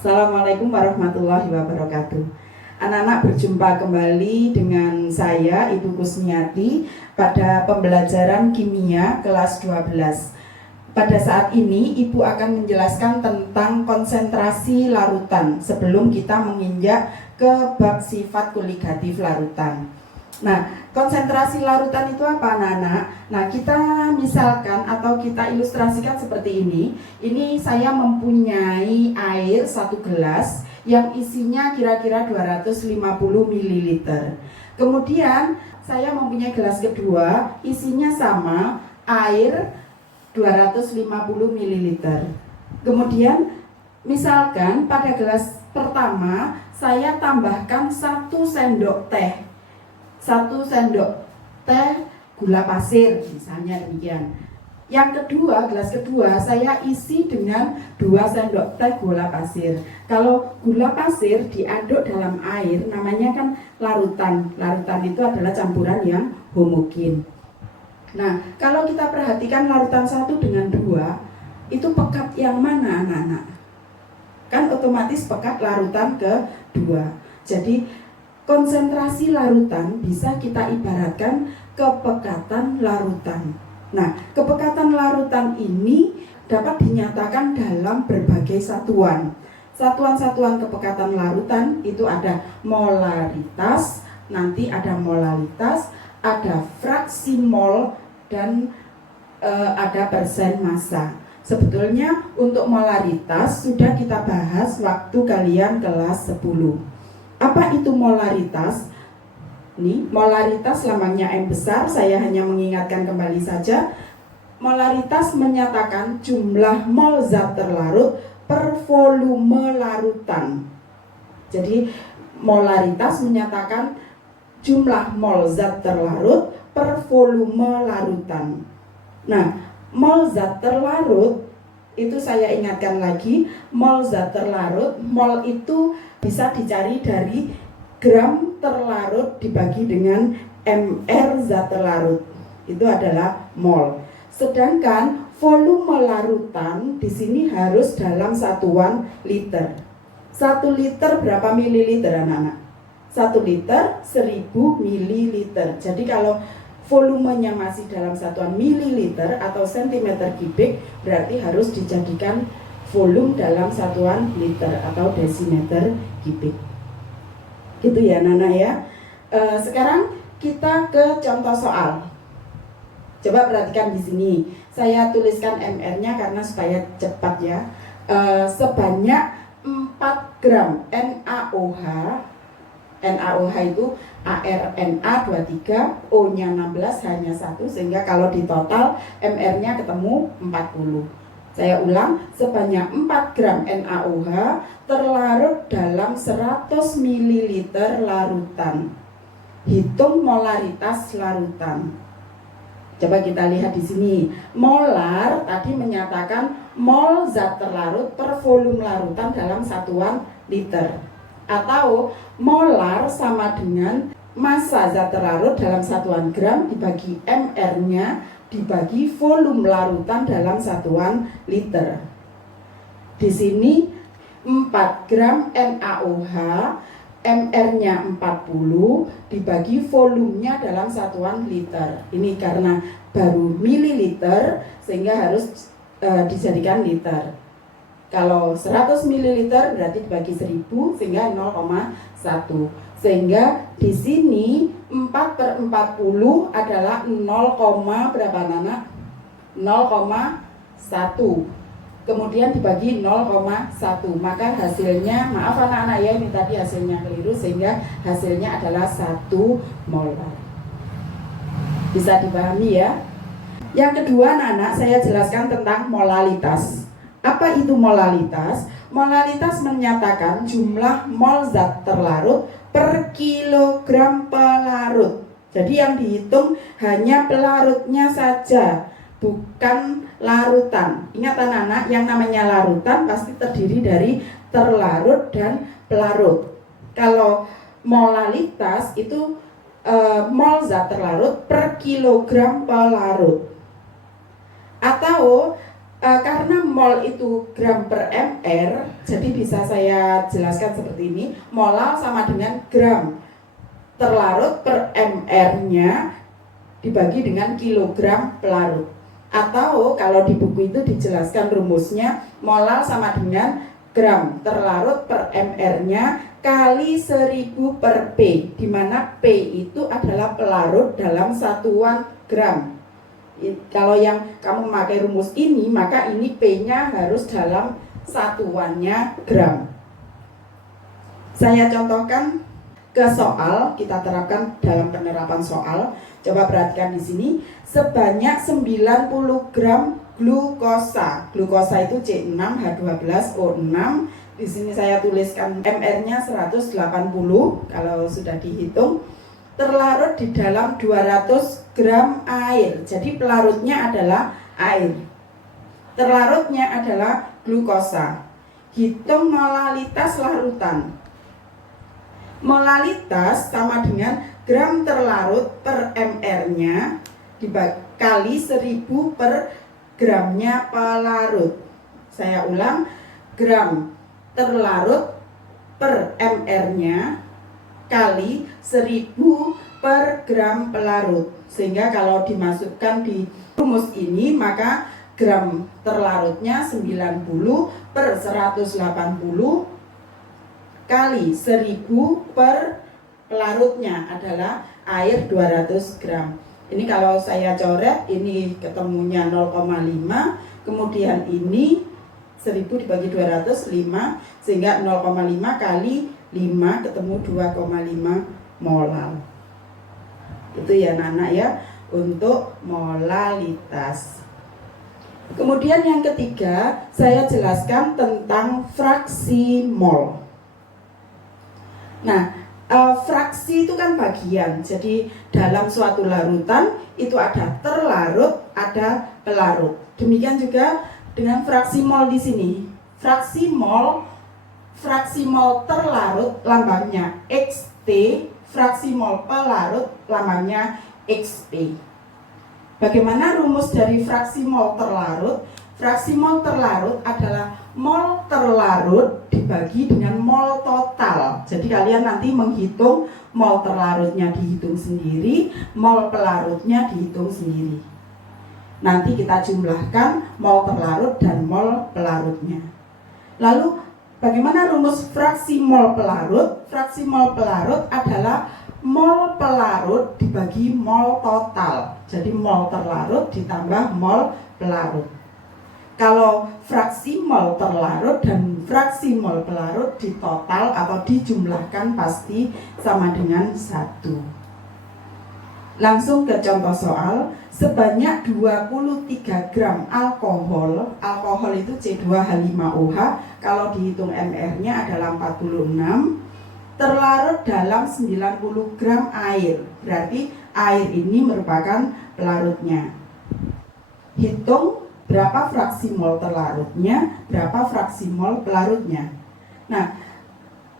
Assalamualaikum warahmatullahi wabarakatuh. Anak-anak, berjumpa kembali dengan saya Ibu Kusmiati pada pembelajaran kimia kelas 12. Pada saat ini Ibu akan menjelaskan tentang konsentrasi larutan sebelum kita menginjak ke bab sifat koligatif larutan. Nah, konsentrasi larutan itu apa, anak-anak? Nah, kita misalkan atau kita ilustrasikan seperti ini. Ini saya mempunyai air 1 gelas yang isinya kira-kira 250 ml. Kemudian saya mempunyai gelas kedua, isinya sama, air 250 ml. Kemudian misalkan pada gelas pertama saya tambahkan 1 sendok teh. 1 sendok teh gula pasir, misalnya demikian. Yang kedua, gelas kedua saya isi dengan 2 sendok teh gula pasir. Kalau gula pasir diaduk dalam air, namanya kan larutan. Larutan itu adalah campuran yang homogen. Nah, kalau kita perhatikan larutan 1 dengan 2, itu pekat yang mana, anak-anak? Kan otomatis pekat larutan kedua. Jadi konsentrasi larutan bisa kita ibaratkan kepekatan larutan. Nah, kepekatan larutan ini dapat dinyatakan dalam berbagai satuan. Satuan-satuan kepekatan larutan itu ada molaritas, nanti ada molalitas, ada fraksi mol, dan ada persen massa. Sebetulnya untuk molaritas sudah kita bahas waktu kalian kelas 10. Apa itu molaritas? Nih, molaritas lambangnya M besar, saya hanya mengingatkan kembali saja. Molaritas menyatakan jumlah mol zat terlarut per volume larutan. Jadi molaritas menyatakan jumlah mol zat terlarut per volume larutan. Nah, mol zat terlarut itu saya ingatkan lagi, mol zat terlarut, mol itu bisa dicari dari gram terlarut dibagi dengan mr zat terlarut. Itu adalah mol. Sedangkan volume larutan di sini harus dalam satuan liter. 1 liter berapa mililiter, anak-anak? 1 liter 1000 mililiter. Jadi kalau volumenya masih dalam satuan mililiter atau sentimeter kubik, berarti harus dijadikan volume dalam satuan liter atau desimeter kubik. Gitu ya, Nana ya. Sekarang kita ke contoh soal. Coba perhatikan di sini. Saya tuliskan MR-nya karena supaya cepat ya. Sebanyak 4 gram NaOH. NaOH itu ArNa 23, O-nya 16, H-nya 1, sehingga kalau ditotal MR-nya ketemu 40. Saya ulang, sebanyak 4 gram NaOH terlarut dalam 100 ml larutan. Hitung molaritas larutan. Coba kita lihat di sini. Molar tadi menyatakan mol zat terlarut per volume larutan dalam satuan liter. Atau molar sama dengan massa zat terlarut dalam satuan gram dibagi MR-nya dibagi volume larutan dalam satuan liter. Di sini 4 gram NaOH, MR-nya 40 dibagi volumenya dalam satuan liter. Ini karena baru mililiter sehingga harus dijadikan liter. Kalau 100 ml berarti dibagi 1000 sehingga 0,1. Sehingga di sini 4 per 40 adalah 0, berapa, Nana? 0,1. Kemudian dibagi 0,1. Maka hasilnya, maaf anak-anak ya, ini tadi hasilnya keliru, sehingga hasilnya adalah 1 molar. Bisa dipahami ya? Yang kedua, anak-anak, saya jelaskan tentang molalitas. Apa itu molalitas? Molalitas menyatakan jumlah mol zat terlarut per kilogram pelarut. Jadi yang dihitung hanya pelarutnya saja, bukan larutan. Ingat anak-anak, yang namanya larutan pasti terdiri dari terlarut dan pelarut. Kalau molalitas itu mol zat terlarut per kilogram pelarut. Atau Karena mol itu gram per mr, jadi bisa saya jelaskan seperti ini. Molal sama dengan gram terlarut per mr-nya dibagi dengan kilogram pelarut. Atau kalau di buku itu dijelaskan rumusnya, molal sama dengan gram terlarut per mr-nya kali 1000 per P, di mana P itu adalah pelarut dalam satuan gram. Kalau yang kamu memakai rumus ini, maka ini P-nya harus dalam satuannya gram. Saya contohkan ke soal, kita terapkan dalam penerapan soal. Coba perhatikan di sini, sebanyak 90 gram glukosa. Glukosa itu C6H12O6. Di sini saya tuliskan mr-nya 180 kalau sudah dihitung. Terlarut di dalam 200 gram air. Jadi pelarutnya adalah air. Terlarutnya adalah glukosa. Hitung molalitas larutan. Molalitas sama dengan gram terlarut per mr-nya dikali 1000 per gramnya pelarut. Saya ulang, gram terlarut per mr-nya kali 1000 per gram pelarut. Sehingga kalau dimasukkan di rumus ini, maka gram terlarutnya 90 per 180 kali 1000 per pelarutnya adalah air 200 gram. Ini kalau saya coret, ini ketemunya 0,5, kemudian ini 1000 dibagi 200, 5, sehingga 0,5 kali 5 ketemu 2,5 molal. Itu ya anak-anak ya, untuk molalitas. Kemudian yang ketiga, saya jelaskan tentang fraksi mol. Nah, fraksi itu kan bagian. Jadi dalam suatu larutan itu ada terlarut, ada pelarut. Demikian juga dengan fraksi mol di sini. Fraksi mol terlarut lambangnya XT, fraksi mol pelarut lambangnya XP. Bagaimana rumus dari fraksi mol terlarut? Fraksi mol terlarut adalah mol terlarut dibagi dengan mol total. Jadi kalian nanti menghitung mol terlarutnya dihitung sendiri, mol pelarutnya dihitung sendiri. Nanti kita jumlahkan mol terlarut dan mol pelarutnya. Lalu bagaimana rumus fraksi mol pelarut? Fraksi mol pelarut adalah mol pelarut dibagi mol total. Jadi mol terlarut ditambah mol pelarut. Kalau fraksi mol terlarut dan fraksi mol pelarut ditotal atau dijumlahkan pasti sama dengan 1. Langsung ke contoh soal. Sebanyak 23 gram alkohol itu C2H5OH, kalau dihitung mr-nya adalah 46, terlarut dalam 90 gram air. Berarti air ini merupakan pelarutnya. Hitung berapa fraksi mol terlarutnya, berapa fraksi mol pelarutnya. Nah,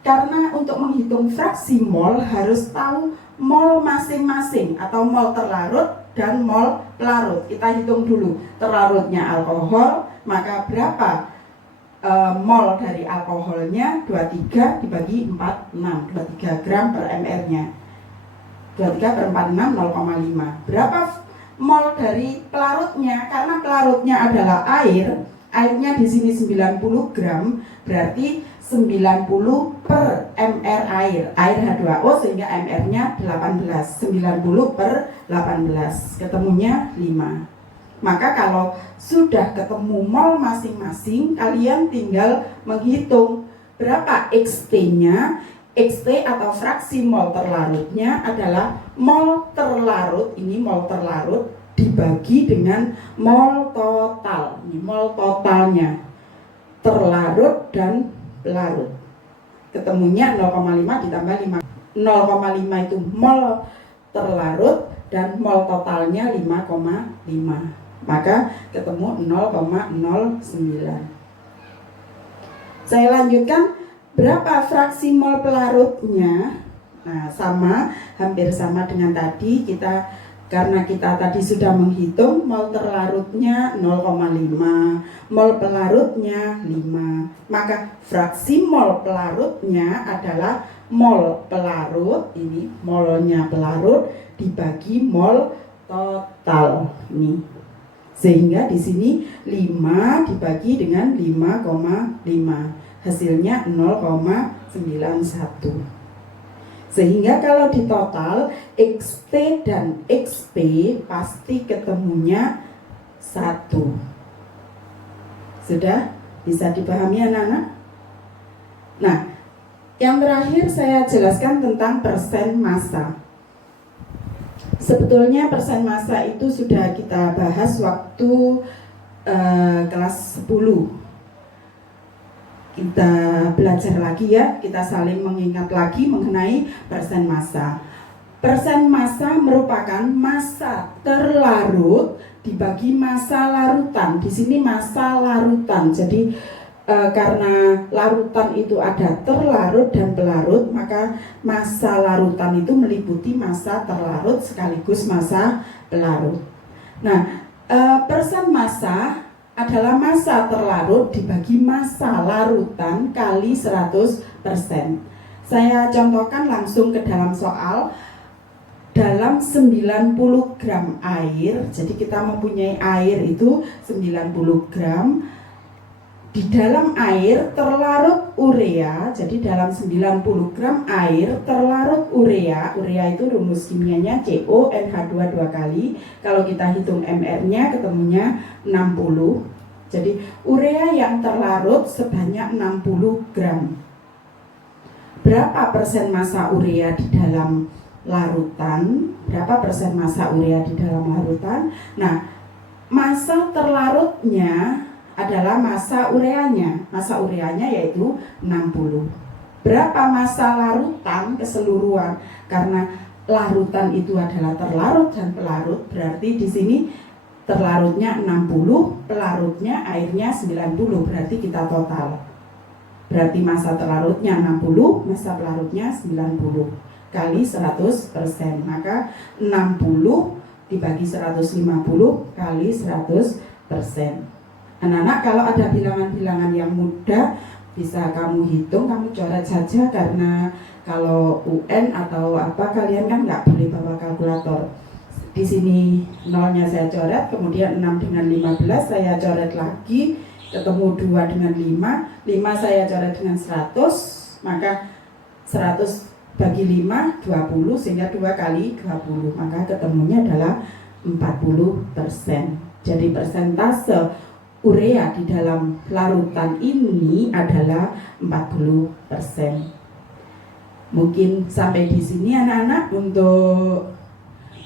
karena untuk menghitung fraksi mol harus tahu mol masing-masing atau mol terlarut dan mol pelarut. Kita hitung dulu terlarutnya alkohol, maka berapa mol dari alkoholnya? 23 dibagi 46, 23 gram per mr-nya. 23 per 46, 0,5. Berapa mol dari pelarutnya? Karena pelarutnya adalah air, airnya di sini 90 gram, berarti 90 per mr air H2O, sehingga mr-nya 18. 90 per 18 ketemunya 5. Maka kalau sudah ketemu mol masing-masing, kalian tinggal menghitung berapa XT-nya. XT atau fraksi mol terlarutnya adalah mol terlarut, ini mol terlarut dibagi dengan mol total. Ini mol totalnya, terlarut dan pelarut. Ketemunya 0,5 ditambah 5. 0,5 itu mol terlarut dan mol totalnya 5,5. Maka ketemu 0,09. Saya lanjutkan, berapa fraksi mol pelarutnya? Nah, hampir sama dengan tadi. Kita Karena kita tadi sudah menghitung mol terlarutnya 0,5, mol pelarutnya 5. Maka fraksi mol pelarutnya adalah mol pelarut, ini molnya pelarut dibagi mol total. Ini. Sehingga di sini 5 dibagi dengan 5,5. Hasilnya 0,91. Sehingga kalau di total XT dan XP pasti ketemunya 1. Sudah bisa dipahami anak-anak? Nah, yang terakhir saya jelaskan tentang persen massa. Sebetulnya persen massa itu sudah kita bahas waktu kelas 10. Kita belajar lagi ya, kita saling mengingat lagi mengenai persen massa. Persen massa merupakan massa terlarut dibagi massa larutan. Di sini massa larutan. Jadi karena larutan itu ada terlarut dan pelarut, maka massa larutan itu meliputi massa terlarut sekaligus massa pelarut. Nah, persen massa adalah massa terlarut dibagi massa larutan kali 100%. Saya contohkan langsung ke dalam soal. Dalam 90 gram air, jadi kita mempunyai air itu 90 gram. Di dalam air terlarut urea, jadi dalam 90 gram air terlarut urea. Urea itu rumus kimianya CONH2 2 kali. Kalau kita hitung MR-nya ketemunya 60. Jadi urea yang terlarut sebanyak 60 gram. Berapa persen massa urea di dalam larutan? Berapa persen massa urea di dalam larutan? Nah, massa terlarutnya adalah massa ureanya. Massa ureanya yaitu 60. Berapa massa larutan keseluruhan? Karena larutan itu adalah terlarut dan pelarut, berarti di sini terlarutnya 60, pelarutnya airnya 90, berarti kita total. Berarti massa terlarutnya 60, massa pelarutnya 90 kali 100%. Maka 60 dibagi 150 kali 100%. Anak-anak, kalau ada bilangan-bilangan yang mudah bisa kamu hitung, kamu coret saja, karena kalau UN atau apa kalian kan nggak boleh bawa kalkulator. Di sini nolnya saya coret, kemudian 6 dengan 15 saya coret lagi, ketemu 2 dengan 5 saya coret dengan 100, maka 100 bagi 5 20, sehingga 2 kali 20, maka ketemunya adalah 40%. Jadi persentase urea di dalam larutan ini adalah 40%. Mungkin sampai di sini anak-anak untuk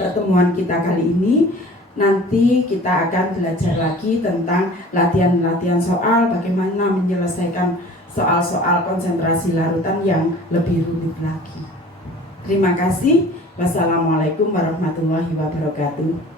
pertemuan kita kali ini. Nanti kita akan belajar lagi tentang latihan-latihan soal, bagaimana menyelesaikan soal-soal konsentrasi larutan yang lebih rumit lagi. Terima kasih. Wassalamualaikum warahmatullahi wabarakatuh.